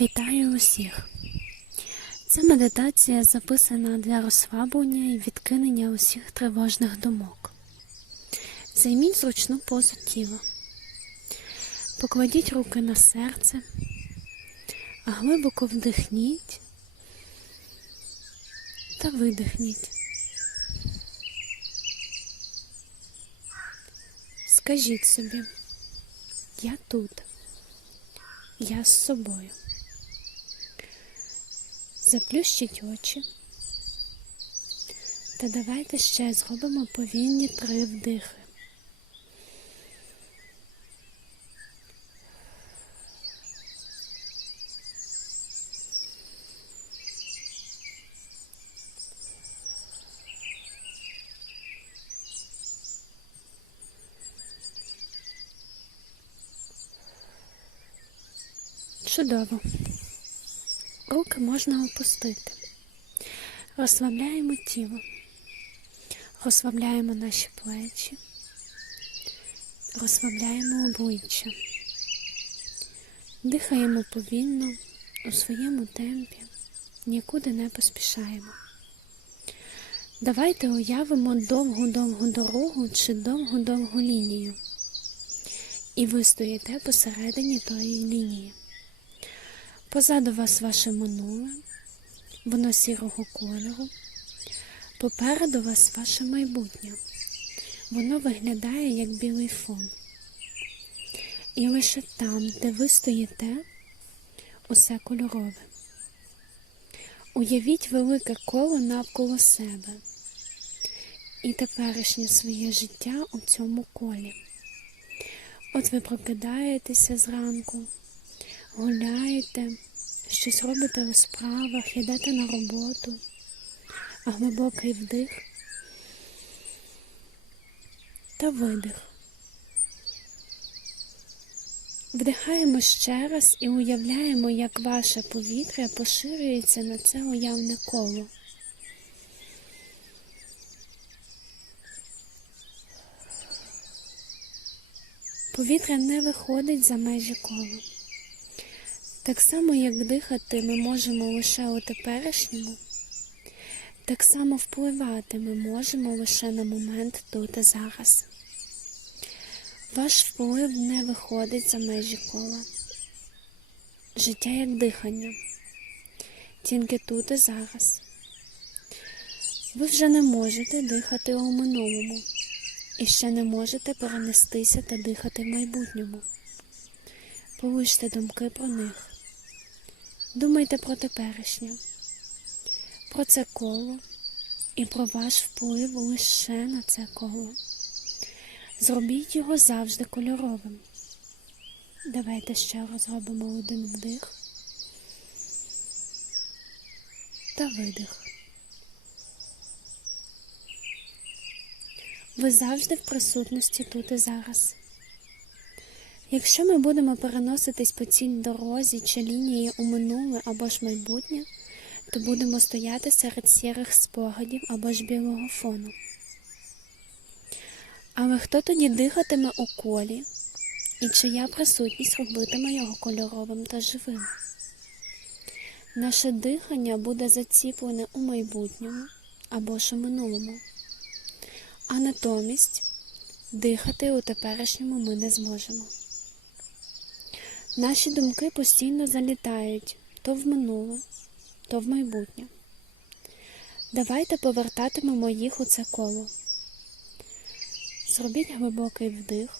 Вітаю усіх! Ця медитація записана для розслаблення і відкинення усіх тривожних думок. Займіть зручну позу тіла. Покладіть руки на серце, глибоко вдихніть та видихніть. Скажіть собі, я тут, я з собою. Заплющіть очі. Та давайте ще зробимо повільні три вдихи. Чудово. Руки можна опустити. Розслабляємо тіло, розслабляємо наші плечі, розслабляємо обличчя, дихаємо повільно у своєму темпі, нікуди не поспішаємо. Давайте уявимо довгу-довгу дорогу чи довгу-довгу лінію. І ви стоїте посередині тої лінії. Позаду вас ваше минуле, воно сірого кольору. Попереду вас ваше майбутнє. Воно виглядає як білий фон. І лише там, де ви стоїте, усе кольорове. Уявіть велике коло навколо себе і теперішнє своє життя у цьому колі. От ви прокидаєтеся зранку гуляєте, щось робите у справах, йдете на роботу, а глибокий вдих та видих. Вдихаємо ще раз і уявляємо, як ваше повітря поширюється на це уявне коло. Повітря не виходить за межі кола. Так само, як дихати ми можемо лише у теперішньому, так само впливати ми можемо лише на момент тут і зараз. Ваш вплив не виходить за межі кола. Життя як дихання, тільки тут і зараз. Ви вже не можете дихати у минулому і ще не можете перенестися та дихати в майбутньому. Полиште думки про них. Думайте про теперішнє, про це коло і про ваш вплив лише на це коло. Зробіть його завжди кольоровим. Давайте ще раз зробимо один вдих та видих. Ви завжди в присутності тут і зараз. Якщо ми будемо переноситись по цій дорозі чи лінії у минуле або ж майбутнє, то будемо стояти серед сірих спогадів або ж білого фону. Але хто тоді дихатиме у колі, і чия присутність робитиме його кольоровим та живим? Наше дихання буде заціплене у майбутньому або ж у минулому, а натомість дихати у теперішньому ми не зможемо. Наші думки постійно залітають то в минуле, то в майбутнє. Давайте повертатимемо їх у це коло. Зробіть глибокий вдих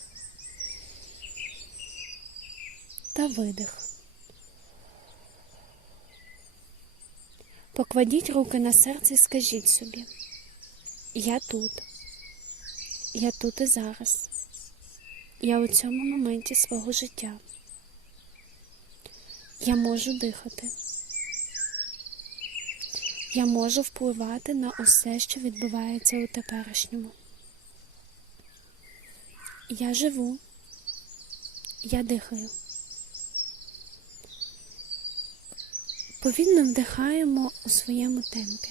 та видих. Покладіть руки на серце і скажіть собі, я тут, я тут і зараз, я у цьому моменті свого життя. Я можу дихати. Я можу впливати на усе, що відбувається у теперішньому. Я живу, я дихаю. Повільно вдихаємо у своєму темпі.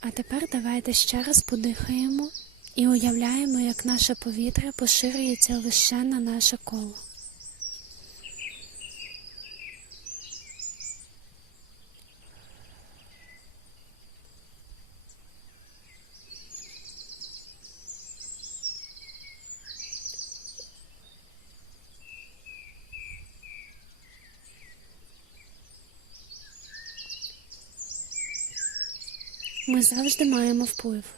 А тепер давайте ще раз подихаємо і уявляємо, як наше повітря поширюється лише на наше коло. Ми завжди маємо вплив.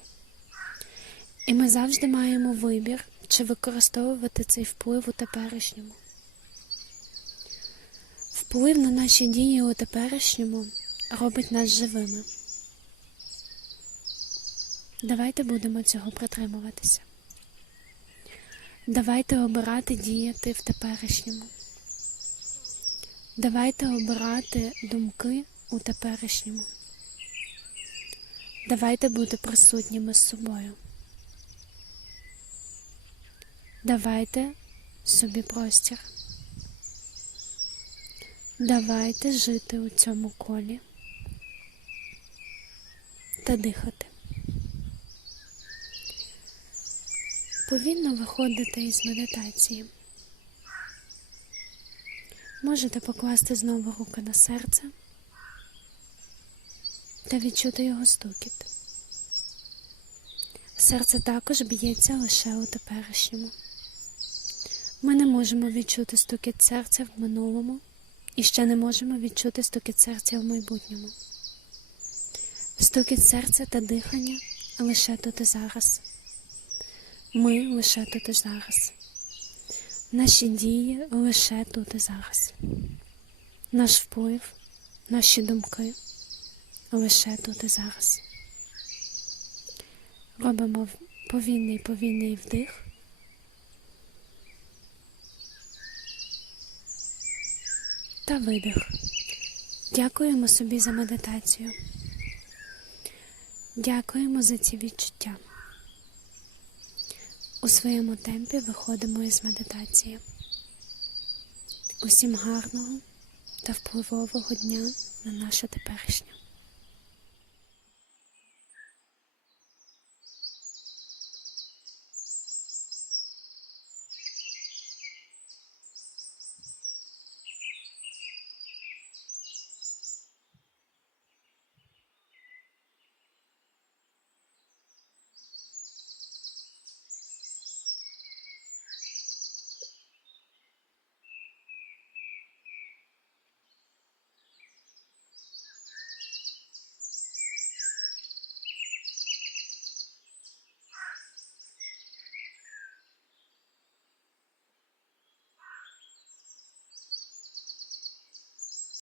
Ми завжди маємо вибір, чи використовувати цей вплив у теперішньому. Вплив на наші дії у теперішньому робить нас живими. Давайте будемо цього притримуватися. Давайте обирати діяти в теперішньому. Давайте обирати думки у теперішньому. Давайте бути присутніми з собою. Давайте собі простір. Давайте жити у цьому колі та дихати. Повільно виходите із медитації. Можете покласти знову руки на серце та відчути його стукіт. Серце також б'ється лише у теперішньому. Ми не можемо відчути стукіт серця в минулому і ще не можемо відчути стукіт серця в майбутньому. Стукіт серця та дихання лише тут і зараз. Ми лише тут і зараз. Наші дії лише тут і зараз. Наш вплив, наші думки лише тут і зараз. Робимо повільний повільний вдих. Та видих. Дякуємо собі за медитацію. Дякуємо за ці відчуття. У своєму темпі виходимо із медитації. Усім гарного та впливового дня на наше теперішнє.